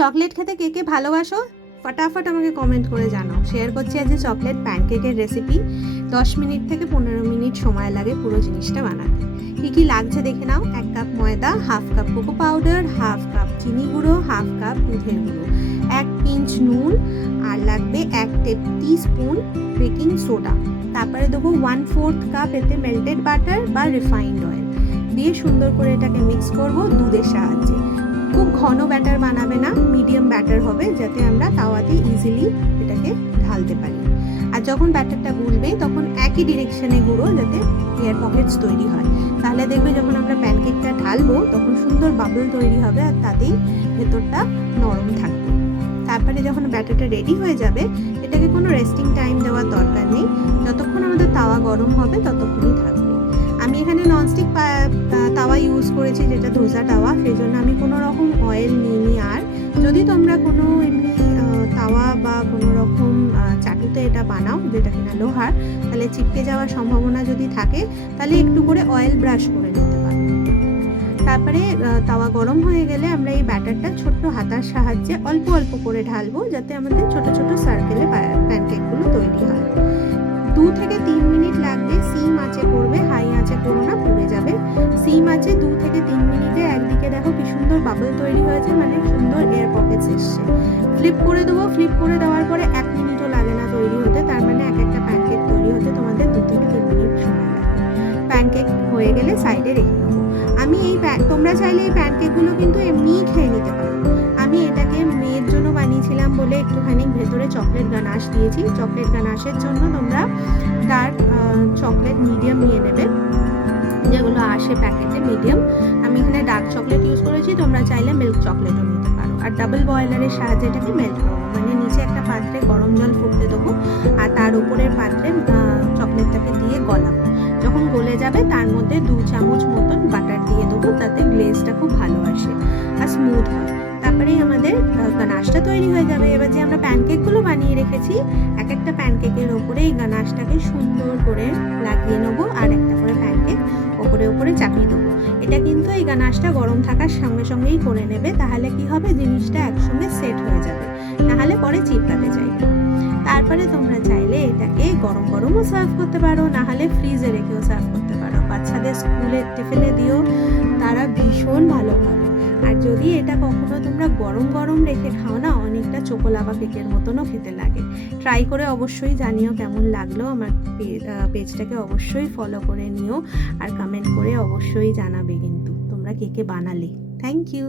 Chocolate খেতে কে কে ভালোবাসো ফটাফট আমাকে কমেন্ট করে জানাও। শেয়ার করছি আজ চকলেট প্যানকেকের রেসিপি। 10 মিনিট থেকে 15 মিনিট সময় লাগে পুরো জিনিসটা বানাতে। কী কী লাগছে দেখে নাও। 1 কাপ ময়দা, half cup cocoa powder, half cup চিনি গুঁড়ো, হাফ কাপ দুধের গুঁড়ো, 1 পিঞ্চ নুন, আর লাগবে 1 টিস্পুন বেকিং সোডা। তারপরে দেবো 1/4 কাপ এতে মেল্টেড বাটার বা রিফাইন্ড অয়েল দিয়ে সুন্দর করে এটাকে মিক্স করব দুধের সাহায্যে। খুব ঘন ব্যাটার বানাবে না, মিডিয়াম ব্যাটার হবে, যাতে আমরা তাওয়াতে ইজিলি এটাকে ঢালতে পারি। আর যখন ব্যাটারটা গুলবে তখন একই ডিরেকশনে গুঁড়ো, যাতে এয়ার পকেটস তৈরি হয়। তাহলে দেখবে যখন আমরা প্যানকেকটা ঢালবো তখন সুন্দর বাবল তৈরি হবে আর তাতেই ভেতরটা নরম থাকবে। তারপরে যখন ব্যাটারটা রেডি হয়ে যাবে, এটাকে কোনো রেস্টিং টাইম দেওয়ার দরকার নেই, যতক্ষণ আমাদের তাওয়া গরম হবে ততক্ষণই থাকবে। আমি এখানে ননস্টিক তাওয়া ইউজ করেছি, যেটা ধোসা তাওয়া, সেই জন্য আমি কোনো রকম অয়েল নিইনি। আর যদি তোমরা কোনো এমনি তাওয়া বা কোনো রকম চাটুতে এটা বানাও যেটা কিনা লোহার, তাহলে চিপকে যাওয়ার সম্ভাবনা যদি থাকে তাহলে একটু করে অয়েল ব্রাশ করে নিতে পারো। তারপরে তাওয়া গরম হয়ে গেলে আমরা এই ব্যাটারটা ছোট্ট হাতার সাহায্যে অল্প অল্প করে ঢালবো, যাতে আমাদের ছোট ছোট সার্কেলে প্যানকেকগুলো তৈরি হয়। 2 থেকে 3 মিনিট লাগবে। সিম আঁচে করবে, হাই আঁচে করো না, পুড়ে যাবে। সিম আঁচে 2 থেকে 3 মিনিটে একদিকে দেখো কি সুন্দর বাবল তৈরি হয়েছে, মানে সুন্দর এয়ার পকেটস এসছে। ফ্লিপ করে দেবো। ফ্লিপ করে দেওয়ার পরে 1 মিনিটও লাগে না তৈরি হতে, তার মানে এক একটা প্যানকেক তৈরি হতে তোমাদের 2 থেকে 3 মিনিট সময় লাগবে। প্যানকেক হয়ে গেলে সাইডে রেখে দেবো। আমি তোমরা চাইলে এই প্যানকেকগুলো কিন্তু এমনিই খেয়ে নিতে পারো। আমি এটাকে মেয়ের জন্য বানিয়েছিলাম বলে একটুখানি ভেতরে চকলেট গানাশ দিয়েছি। চকলেট গানাশের জন্য তোমরা ডার্ক চকলেট মিডিয়াম নিয়ে নেবে, যেগুলো আসে প্যাকেটে মিডিয়াম। আমি এখানে ডার্ক চকলেট ইউজ করেছি, তোমরা চাইলে মিল্ক চকলেটও নিতে পারো। আর ডাবল বয়লারের সাহায্যে এটাকে মেল্ট করবো, মানে নিচে একটা পাত্রে গরম জল ফুটতে দেবো আর তার উপরের পাত্রে চকলেটটাকে দিয়ে গলাবো। যখন গলে যাবে তার মধ্যে 2 চামচ মতন বাটার দিয়ে দেবো, তাতে গ্লেজটা খুব ভালো আসে আর স্মুথ হয়। তারপরেই আমাদের গানাশটা তৈরি হয়ে যাবে। এবার যে আমরা প্যানকেকগুলো বানিয়ে রেখেছি, এক একটা প্যানকেকের ওপরে এই গানাশটাকে সুন্দর করে লাগিয়ে নেবো আর একটা করে প্যানকেক ওপরে ওপরে চাপিয়ে দেবো। এটা কিন্তু এই গানাশটা গরম থাকার সঙ্গে সঙ্গেই করে নেবে, তাহলে কি হবে জিনিসটা একসঙ্গে সেট হয়ে যাবে, নাহলে পরে চিপকাতে চাইবে। তারপরে তোমরা চাইলে এটাকে গরম গরমও সার্ভ করতে পারো, নাহলে ফ্রিজে রেখেও সার্ভ করতে পারো। বাচ্চাদের স্কুলের টিফিনে দিও, তারা ভীষণ ভালো খাবে। আর যদি এটা কখনো তোমরা গরম গরম রেখে খাও না, অনেকটা চোকোলাভা কেকের মতনও খেতে লাগে। ট্রাই করে অবশ্যই জানিও কেমন লাগলো। আমার পেজটাকে অবশ্যই ফলো করে নিও আর কমেন্ট করে অবশ্যই জানাবে কিন্তু তোমরা কে কে বানালে। Thank you.